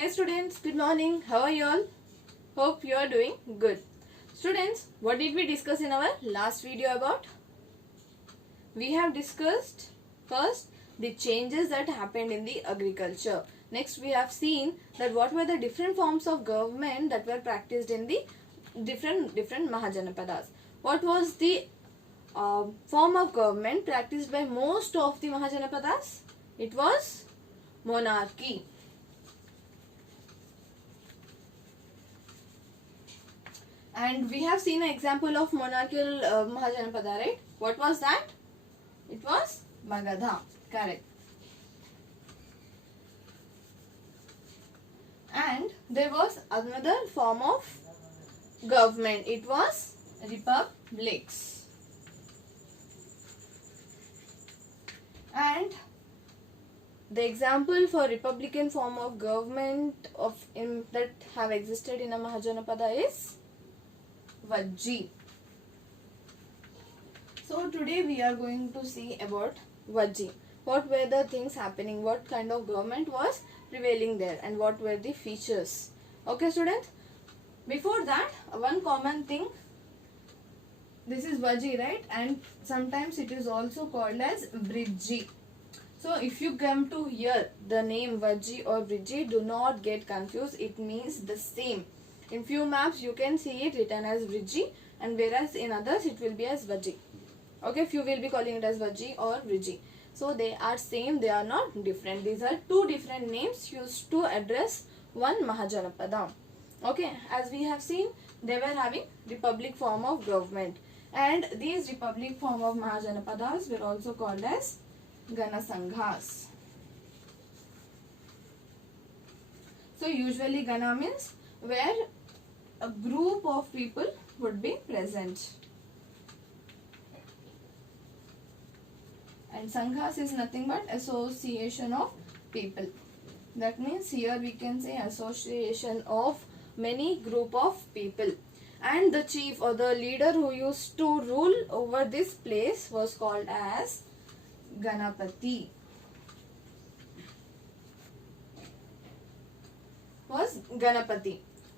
Hey students, good morning. How are you all? Hope you are doing good. Students, what did we discuss in our last video about? We have discussed first the changes that happened in the agriculture. Next, we have seen that what were the different forms of government that were practiced in the different Mahajanapadas. What was the form of government practiced by most of the Mahajanapadas? It was monarchy. And we have seen an example of monarchical Mahajanapada, right? What was that? It was Magadha. Correct. And there was another form of government. It was republics. And the example for republican form of government that have existed in a Mahajanapada is Vajji. So today we are going to see about Vajji. What were the things happening? What kind of government was prevailing there? And what were the features? Okay students? Before that, one common thing. This is Vajji, right? And sometimes it is also called as Brijji. So if you come to hear the name Vajji or Brijji, do not get confused. It means the same. In few maps you can see it written as Brijji, and whereas in others it will be as Vajji. Okay, few will be calling it as Vajji or Brijji. So they are same, they are not different. These are two different names used to address one Mahajanapada. Okay, as we have seen, they were having republic form of government, and these republic form of Mahajanapadas were also called as Gana Sanghas. So usually Gana means where a group of people would be present, and Sanghas is nothing but association of people. That means here we can say association of many group of people, and the chief or the leader who used to rule over this place was called as Ganapati.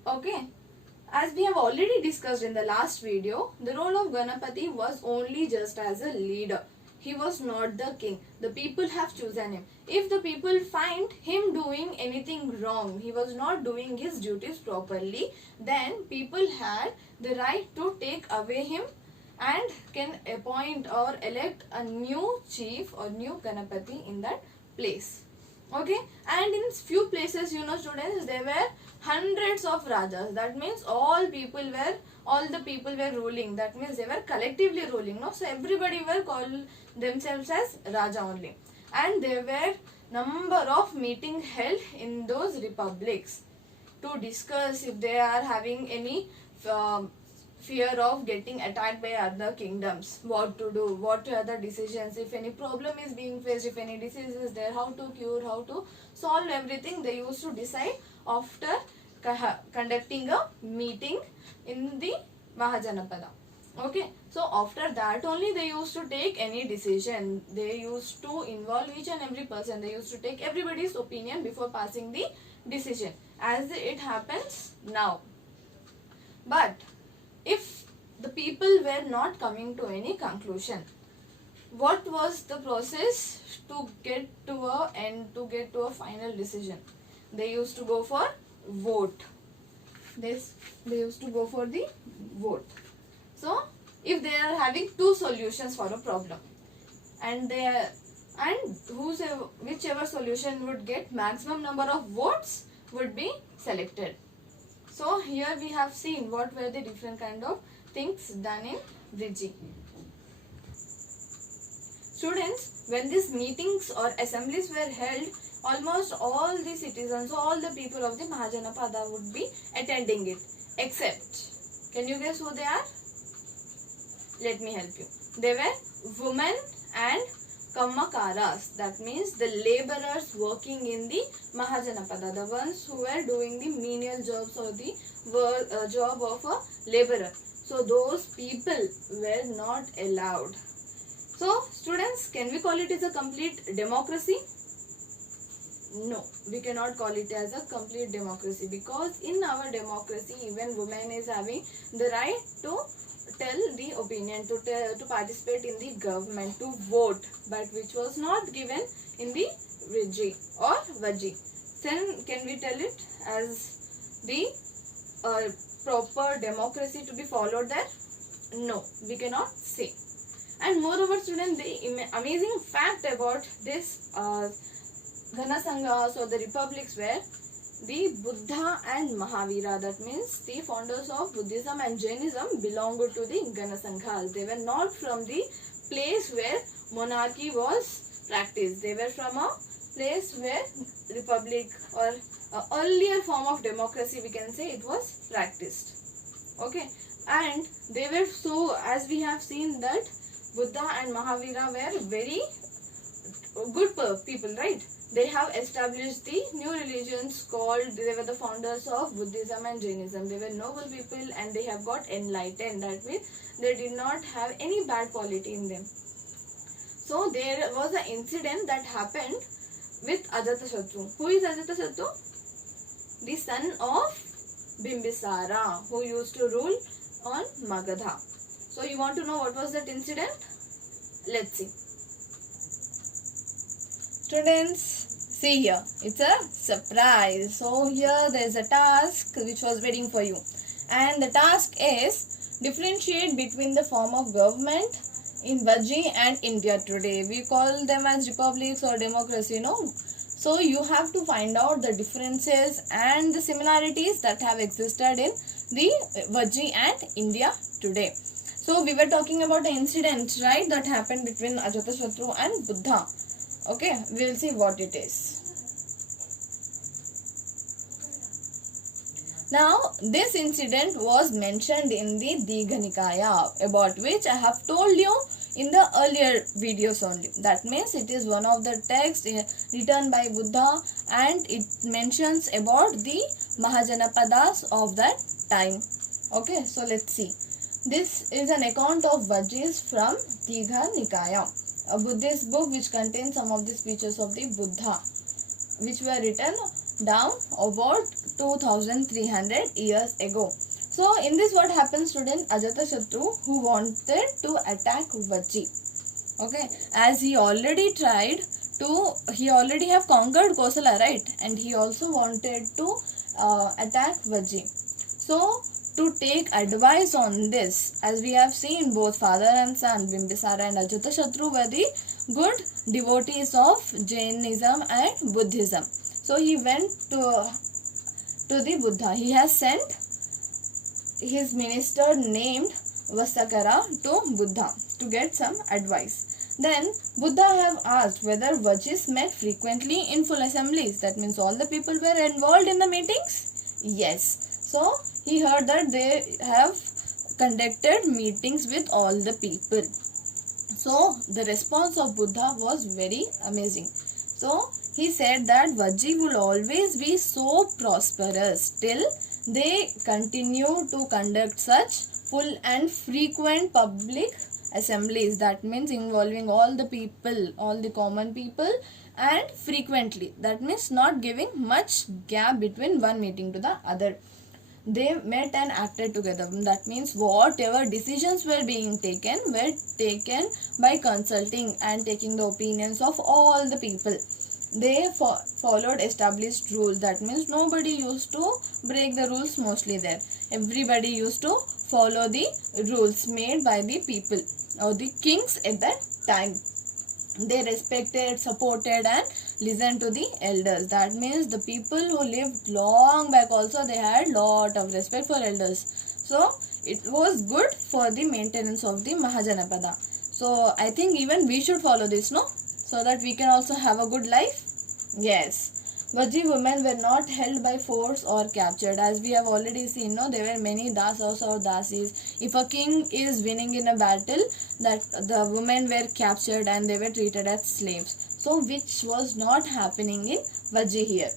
Okay, as we have already discussed in the last video, the role of Ganapati was only just as a leader. He was not the king. The people have chosen him. If the people find him doing anything wrong, he was not doing his duties properly, then people had the right to take away him and can appoint or elect a new chief or new Ganapati in that place. Okay, and in few places, you know students, there were hundreds of rajas. That means all the people were ruling. That means they were collectively ruling. No, so everybody were called themselves as Raja only. And there were number of meetings held in those republics to discuss if they are having any fear of getting attacked by other kingdoms, what to do, what are the decisions, if any problem is being faced, if any disease is there, how to cure, how to solve everything. They used to decide after conducting a meeting in the Mahajanapada. Okay, so after that only they used to take any decision. They used to involve each and every person. They used to take everybody's opinion before passing the decision, as it happens now. But if the people were not coming to any conclusion, what was the process to get to a end, to get to a final decision? They used to go for vote. They used to go for the vote. So if they are having two solutions for a problem, and whichever solution would get maximum number of votes would be selected. So here we have seen what were the different kind of things done in Vijji. Students, when these meetings or assemblies were held, almost all the citizens, all the people of the Mahajanapada would be attending it, except, can you guess who they are? Let me help you. They were women and Kammakaras, that means the laborers working in the Mahajanapada, the ones who were doing the menial jobs or the job of a laborer. So those people were not allowed. So students, can we call it as a complete democracy? No, we cannot call it as a complete democracy, because in our democracy even women is having the right to tell the opinion, to participate in the government, to vote, but which was not given in the Vijay or Vaji. Then can we tell it as the proper democracy to be followed there? No, we cannot say. And moreover, students, the amazing fact about this Ghana Sanghas or the republics were the Buddha and Mahavira, that means the founders of Buddhism and Jainism, belonged to the Ghana Sanghas. They were not from the place where monarchy was practiced. They were from a place where republic or earlier form of democracy, we can say, it was practiced. Okay, and they were, so as we have seen that Buddha and Mahavira were very good people, right? They have established the new religions called, they were the founders of Buddhism and Jainism. They were noble people and they have got enlightened. That means they did not have any bad quality in them. So there was an incident that happened with Ajatashatru. Who is Ajatashatru? The son of Bimbisara, who used to rule on Magadha. So you want to know what was that incident? Let's see. Students, see here, it's a surprise. So here there is a task which was waiting for you, and the task is differentiate between the form of government in Vaji and India today. We call them as republics or democracy, no? So you have to find out the differences and the similarities that have existed in the Vaji and India today. So we were talking about the incident, right, that happened between Ajatashatru and Buddha. Okay, we will see what it is. Now, this incident was mentioned in the Digha Nikaya, about which I have told you in the earlier videos only. That means it is one of the texts written by Buddha, and it mentions about the Mahajanapadas of that time. Okay, so let's see. This is an account of Vajis from Digha Nikaya, a Buddhist book which contains some of the speeches of the Buddha, which were written down about 2300 years ago. So in this, what happens, student? Ajatashatru, who wanted to attack Vaji, okay, as he already have conquered Kosala, right, and he also wanted to attack Vaji. So to take advice on this, as we have seen, both father and son, Bimbisara and Ajatashatru, were the good devotees of Jainism and Buddhism. So he went to the Buddha. He has sent his minister named Vasakara to Buddha to get some advice. Then Buddha have asked whether Vajis met frequently in full assemblies. That means all the people were involved in the meetings? Yes. So he heard that they have conducted meetings with all the people. So the response of Buddha was very amazing. So he said that Vaji will always be so prosperous till they continue to conduct such full and frequent public assemblies. That means involving all the people, all the common people, and frequently. That means not giving much gap between one meeting to the other. They met and acted together. That means whatever decisions were being taken were taken by consulting and taking the opinions of all the people. They followed established rules. That means nobody used to break the rules mostly there. Everybody used to follow the rules made by the people or the kings at that time. They respected, supported and listened to the elders. That means the people who lived long back also, they had lot of respect for elders. So it was good for the maintenance of the Mahajanapada. So I think even we should follow this, no? So that we can also have a good life. Yes. Vaji women were not held by force or captured. As we have already seen, no, there were many dasas or dasis. If a king is winning in a battle, that the women were captured and they were treated as slaves. So which was not happening in Vaji here.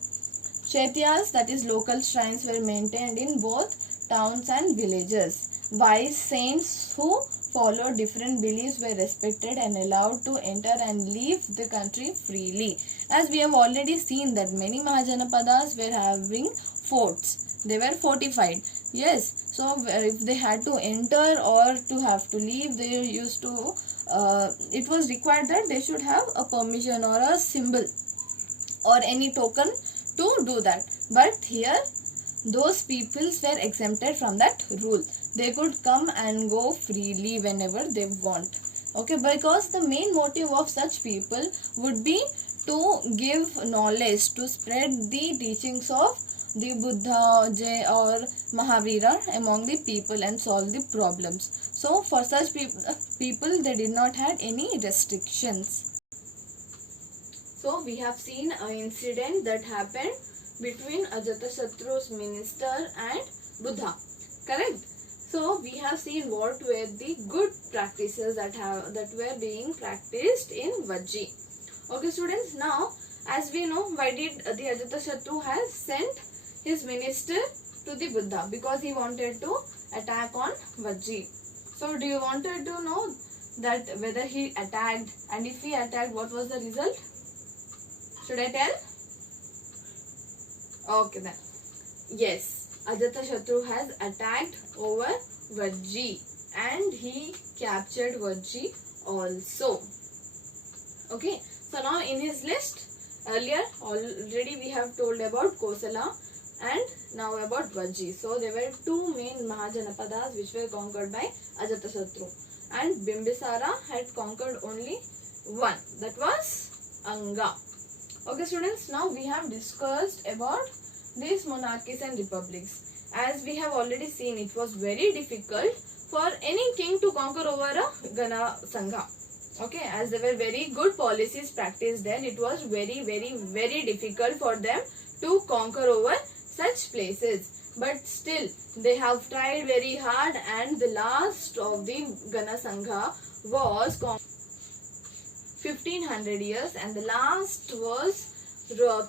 Chaityas, that is local shrines, were maintained in both towns and villages. Wise saints who followed different beliefs were respected and allowed to enter and leave the country freely. As we have already seen that many Mahajanapadas were having forts. They were fortified. Yes, so if they had to enter or to have to leave, they used to, it was required that they should have a permission or a symbol or any token to do that. But here, those peoples were exempted from that rule. They could come and go freely whenever they want. Okay, because the main motive of such people would be to give knowledge, to spread the teachings of the Buddha or Mahavira among the people and solve the problems. So for such people they did not have any restrictions. So we have seen an incident that happened between Ajatashatru's minister and Buddha. Correct? So we have seen what were the good practices that were being practiced in Vajji. Okay students, now as we know, why did the Ajatashatru has sent his minister to the Buddha? Because he wanted to attack on Vajji. So do you wanted to know that whether he attacked, and if he attacked, what was the result? Should I tell? Okay then. Yes, Ajatashatru has attacked over Vajji and he captured Vajji also. Okay, so now in his list, earlier already we have told about Kosala and now about Vajji. So there were two main Mahajanapadas which were conquered by Ajatashatru, and Bimbisara had conquered only one, that was Anga. Okay students, now we have discussed about these monarchies and republics. As we have already seen, it was very difficult for any king to conquer over a Gana Sangha. Okay, as there were very good policies practiced then, it was very difficult for them to conquer over such places. But still, they have tried very hard, and the last of the Gana Sangha was 1500 years, and the last was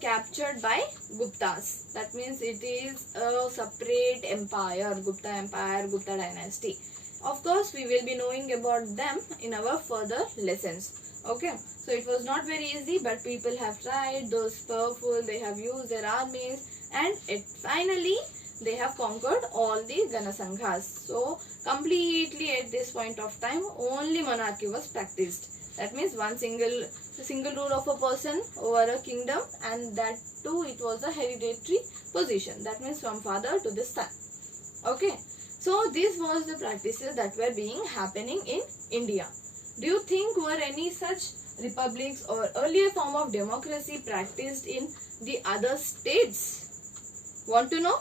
captured by Guptas. That means it is a separate empire, Gupta Empire, Gupta dynasty. Of course, we will be knowing about them in our further lessons. Okay, so it was not very easy, but people have tried, those powerful, they have used their armies, and finally they have conquered all the Gana Sanghas. So completely at this point of time, only monarchy was practiced. That means one single rule of a person over a kingdom, and that too it was a hereditary position. That means from father to the son. Okay, so this was the practices that were being happening in India. Do you think were any such republics or earlier form of democracy practiced in the other states? Want to know?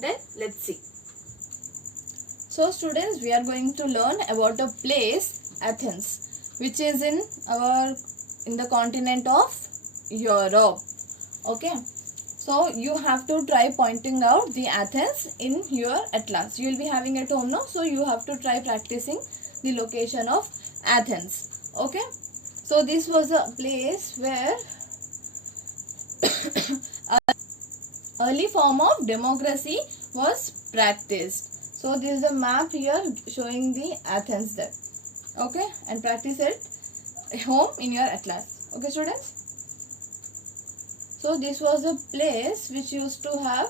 Then let's see. So students, we are going to learn about a place, Athens, which is in the continent of Europe. Okay, so you have to try pointing out the Athens in your atlas. You will be having at home now, so you have to try practicing the location of Athens. Okay, so this was a place where early form of democracy was practiced. So this is a map here showing the Athens there. Okay, and practice it home in your atlas. Okay students, so this was a place which used to have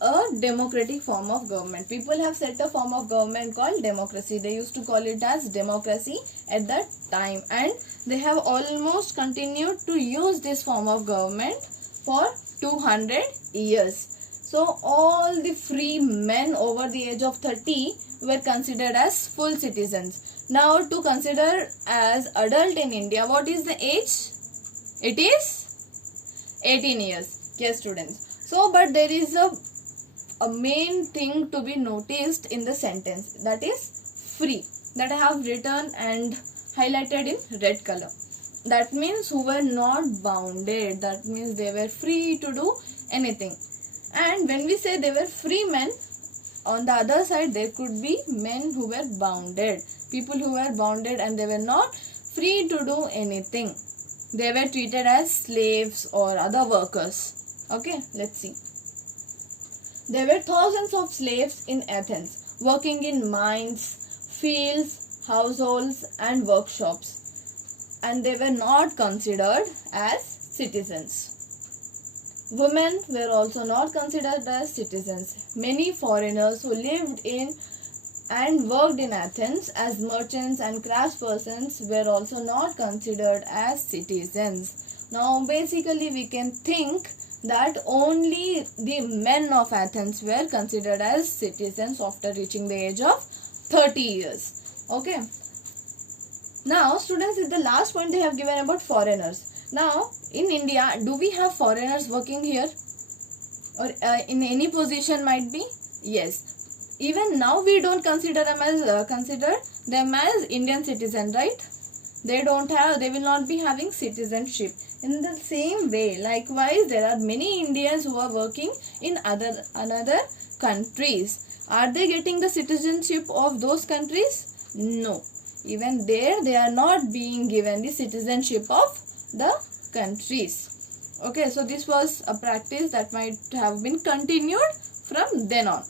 a democratic form of government. People have set a form of government called democracy. They used to call it as democracy at that time, and they have almost continued to use this form of government for 200 years. So all the free men over the age of 30 were considered as full citizens. Now to consider as adult in India, what is the age? It is 18 years. Yes students. So but there is a main thing to be noticed in the sentence, that is free, that I have written and highlighted in red color. That means who were not bounded. That means they were free to do anything. And when we say they were free men, on the other side there could be men who were bounded. People who were bounded and they were not free to do anything. They were treated as slaves or other workers. Okay, let's see. There were thousands of slaves in Athens, working in mines, fields, households and workshops, and they were not considered as citizens. Women were also not considered as citizens. Many foreigners who lived in and worked in Athens as merchants and craftspersons were also not considered as citizens. Now basically we can think that only the men of Athens were considered as citizens after reaching the age of 30 years. Okay. Now students, is the last point they have given about foreigners. Now in India, do we have foreigners working here or in any position might be? Yes. Even now we don't consider them as Indian citizen, right? They will not be having citizenship. In the same way, likewise, there are many Indians who are working in another countries. Are they getting the citizenship of those countries? No. Even there, they are not being given the citizenship of the countries. Okay, so this was a practice that might have been continued from then on.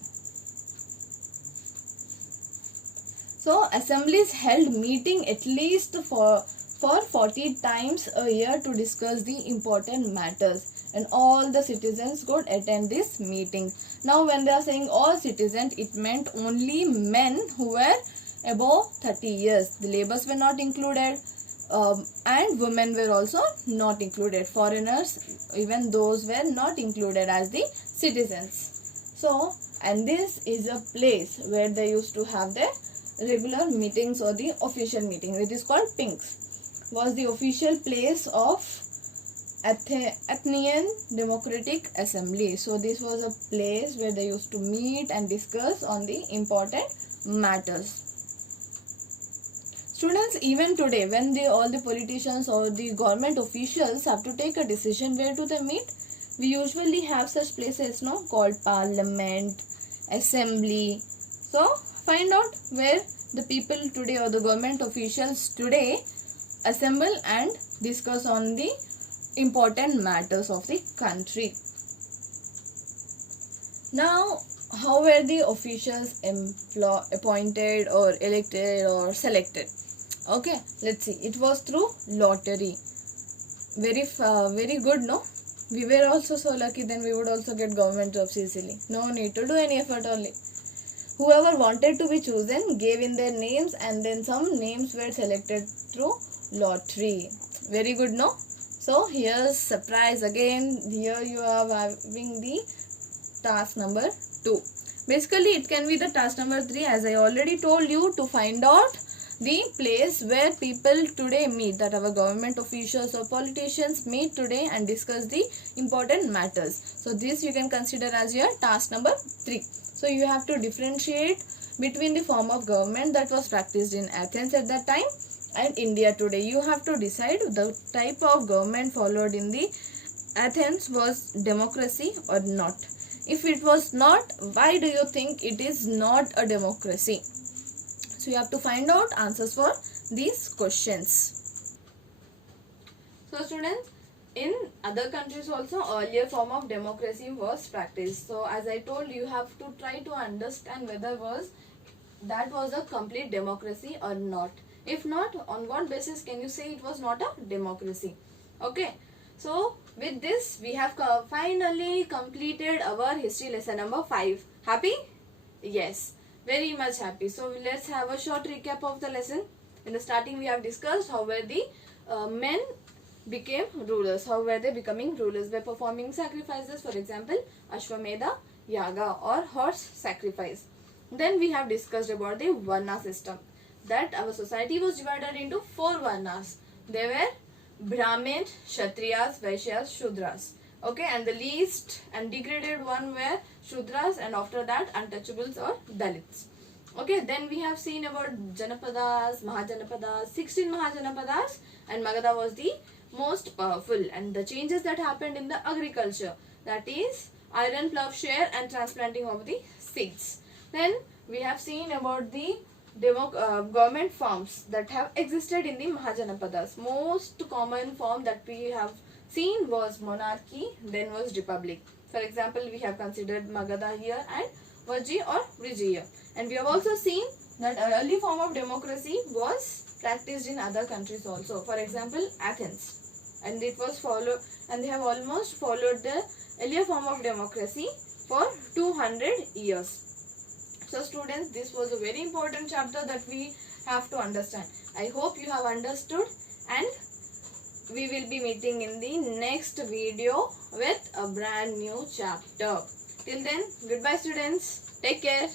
So assemblies held meeting at least for 40 times a year to discuss the important matters, and all the citizens could attend this meeting. Now when they are saying all citizens, it meant only men who were above 30 years. The labours were not included, and women were also not included. Foreigners, even those were not included as the citizens. So, and this is a place where they used to have their regular meetings or the official meeting. It is called Pinks. Was the official place of Athenian Democratic Assembly. So this was a place where they used to meet and discuss on the important matters. Students, even today when all the politicians or the government officials have to take a decision where do they meet, we usually have such places called parliament, assembly. So find out where the people today or the government officials today assemble and discuss on the important matters of the country. Now, how were the officials appointed or elected or selected? Okay, let's see. It was through lottery. Very good, no? We were also so lucky, then we would also get government jobs easily. No need to do any effort only. Whoever wanted to be chosen gave in their names, and then some names were selected through lottery. Very good, no? So here's surprise again. Here you are having the task number 2. Basically it can be the task number 3, as I already told you, to find out the place where people today meet, that our government officials or politicians meet today and discuss the important matters. So this you can consider as your task number 3. So you have to differentiate between the form of government that was practiced in Athens at that time and India today. You have to decide the type of government followed in the Athens was democracy or not. If it was not, why do you think it is not a democracy? So you have to find out answers for these questions. So students, in other countries also earlier form of democracy was practiced. So as I told you, have to try to understand whether that was a complete democracy or not. If not, on what basis can you say it was not a democracy? Okay. So with this we have finally completed our history lesson number 5. Happy? Yes. Very much happy. So let's have a short recap of the lesson. In the starting we have discussed how were the men became rulers. How were they becoming rulers? By performing sacrifices, for example Ashwamedha Yaga or horse sacrifice. Then we have discussed about the Varna system, that our society was divided into 4 Varnas. They were Brahmin, Kshatriyas, Vaishyas, Shudras. Okay, and the least and degraded one were Shudras, and after that untouchables or Dalits. Okay, then we have seen about Janapadas, Mahajanapadas, 16 Mahajanapadas, and Magadha was the most powerful, and the changes that happened in the agriculture, that is iron plowshare and transplanting of the seeds. Then we have seen about the government forms that have existed in the Mahajanapadas. Most common form that we have seen was monarchy, then was republic. For example, we have considered Magadha here and Vajji or Vijaya. And we have also seen that early form of democracy was practiced in other countries also. For example, Athens, and it was followed, and they have almost followed the earlier form of democracy for 200 years. So students, this was a very important chapter that we have to understand. I hope you have understood, and we will be meeting in the next video with a brand new chapter. Till then, goodbye students. Take care.